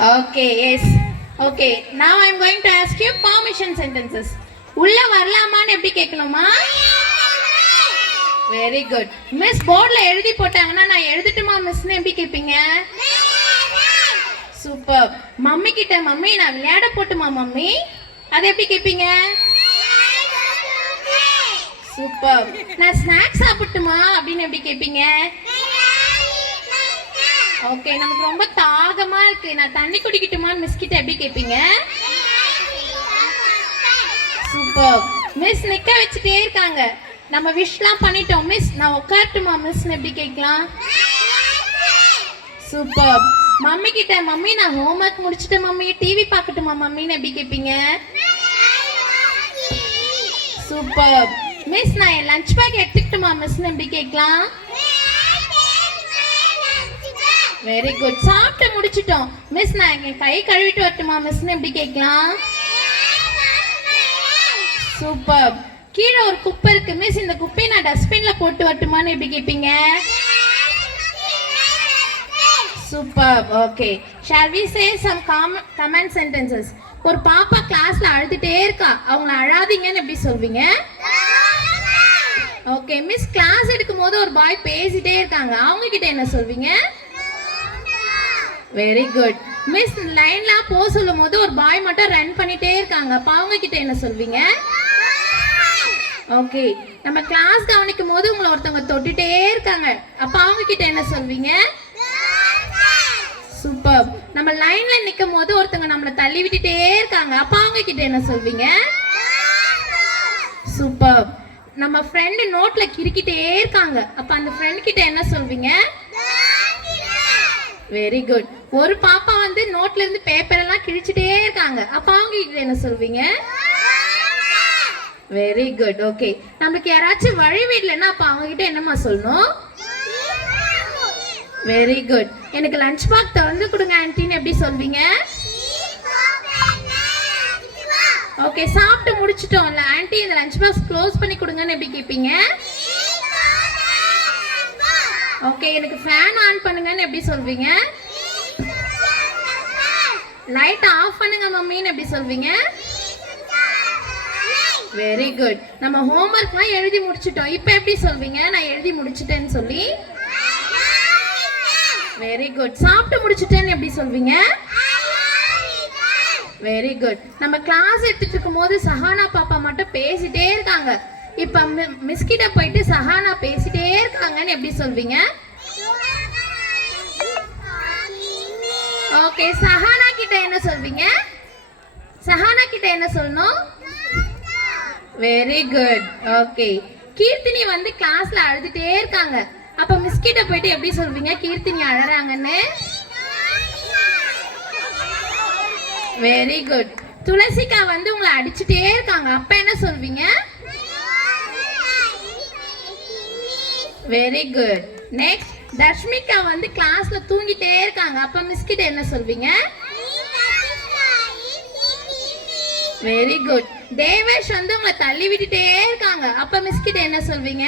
Okay, yes. Okay, now I'm going to ask you permission sentences. உள்ள வரலாமான்னு எப்படி கேட்கணுமா? Very good. Miss போர்ட்ல எழுதி போட்டாங்கன்னா நான் எழுதிட்டுமா மிஸ்னு எப்படி கேட்பீங்க? சூப்பர். மம்மி கிட்ட மம்மி நான் விளையாட போட்டுமா மம்மி? அது எப்படி கேட்பீங்க? சூப்பர். நான் ஸ்நாக்ஸ் சாப்பிட்டுமா அப்படின்னு எப்படி கேட்பீங்க? ஓகே, நமக்கு ரொம்ப தாகமா இருக்கு, நான் தண்ணி குடிக்கட்டுமா மிஸ் கிட்ட எப்படி கேட்பீங்க? சூப்பர். மிஸ் நிக்க வச்சுட்டே இருக்காங்க, நம்ம விஷலாம் பண்ணிட்டோம் மிஸ், நான் உட்காரட்டுமா மிஸ்னு எப்படி கேட்கலாம்? சூப்பர். மம்மி கிட்ட மம்மி நான் ஹோம்வொர்க் முடிச்சிட்டேன் மம்மி, டிவி பார்க்கட்டுமா மம்மின்னு எப்படி கேட்பீங்க? சூப்பர். மிஸ் நான் என் லஞ்ச் பேக் எடுத்துக்கிட்டுமா மிஸ்னு எப்படி கேட்கலாம்? Very good. சாப்பிட்டு முடிச்சிட்டோம் மிஸ் நான் என் கை கழுவிட்டு வரட்டுமா மிஸ்னு எப்படி கேட்கலாம்? சூப்பர். கீழே ஒரு குப்பை இருக்கு மிஸ், இந்த குப்பையை நான் டஸ்ட்பின்ல போட்டு வரட்டுமான்னு எப்படி கேட்பீங்க? Super. Okay, shall we say some common sentences. ஒரு பாப்பா கிளாஸ்ல அழுதுட்டே இருக்கா, அவங்கள அழாதீங்கன்னு எப்படி சொல்வீங்க? ஓகே, மிஸ் கிளாஸ் எடுக்கும் போது ஒரு பாய் பேசிட்டே இருக்காங்க, அவங்க கிட்ட என்ன சொல்வீங்க? Very good. மிஸ் லைன்ல போ சொல்லும் போது ஒரு பாய் மட்டும் ரன் பண்ணிட்டே இருக்காங்க, அப்ப அவங்க கிட்ட என்ன சொல்வீங்க? ஓகே, நம்ம கிளாஸ் கவனிக்கும் போது உங்களை ஒருத்தவங்க தொட்டுட்டே இருக்காங்க, அப்ப அவங்க கிட்ட என்ன சொல்வீங்க? சூப்பர். நம்ம லைன்ல நிக்கும் போது ஒருத்தவங்க நம்மளை தள்ளி விட்டுட்டே இருக்காங்க, அப்ப அவங்க கிட்ட என்ன சொல்வீங்க? சூப்பர். நம்ம ஃப்ரெண்ட் நோட்ல கிறுக்கிட்டே இருக்காங்க, அப்ப அந்த ஃப்ரெண்ட் கிட்ட என்ன சொல்வீங்க? Very good. ஒரு பாப்பா வந்து நோட்ல இருந்து பேப்பர் எல்லாம் கிழிச்சிட்டே இருக்காங்க, அப்ப அவங்க கிட்ட என்ன சொல்வீங்க? Very good. ஓகே, நமக்கு யாராச்சும் வழி விடலன்னா அப்ப அவங்க கிட்ட என்னமா சொல்லணும்? Very good. எனக்கு லஞ்ச் பாக்ஸ் திறந்து கொடுங்க ஆன்ட்டின்னு எப்படி சொல்வீங்க? ஓகே, சாப்பிட்டு முடிச்சிட்டோம்ல ஆன்ட்டி, இந்த லஞ்ச் பாக்ஸ் க்ளோஸ் பண்ணி கொடுங்கன்னு எப்படி கேட்பீங்க? ஓகே, எனக்கு ஃபேன் ஆன் பண்ணுங்கன்னு எப்படி சொல்வீங்க? லைட் ஆஃப் பண்ணுங்க மம்மின்னு எப்படி சொல்வீங்க? Very good. நம்ம ஹோம்வொர்க்லாம் எழுதி முடிச்சிட்டோம், இப்போ எப்படி சொல்வீங்க நான் எழுதி முடிச்சிட்டேன்னு சொல்லி? Very good. சாப்பிட்டு முடிச்சிட்டேன்னு எப்படி சொல்வீங்க? Very good. நம்ம கிளாஸ் எடுத்துட்டு இருக்கும்போது சஹானா பாப்பா மட்டும் பேசிட்டே இருக்காங்க, இப்ப மிஸ் கிட்ட போயிட்டு சஹானா பேசிட்டே இருக்காங்கன்னு எப்படி சொல்வீங்க? ஓகே, சஹானா கிட்ட என்ன சொல்வீங்க? சஹானா கிட்ட என்ன சொல்லணும்? Very good. ஓகே, கீர்த்தினி வந்து கிளாஸ்ல அழுதுட்டே இருக்காங்க, அப்ப மிஸ் கிட்ட போயிட்டு எப்படி சொல்வீங்க கீர்த்தினி அழறாங்கன்னு? Very good. துளசிகா வந்து உங்களை அடிச்சுட்டே இருக்காங்க, அப்ப என்ன சொல்வீங்க? Very good. நெக்ஸ்ட், தர்ஷ்மிகா வந்து கிளாஸ்ல தூங்கிட்டே இருக்காங்க, அப்ப மிஸ் கிட்ட என்ன சொல்வீங்க? Very good. தேவேஷ் வந்து உங்களை தள்ளி விட்டுட்டே இருக்காங்க, அப்ப மிஸ் கிட்ட என்ன சொல்வீங்க?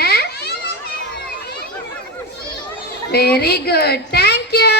Very good. தேங்க்யூ.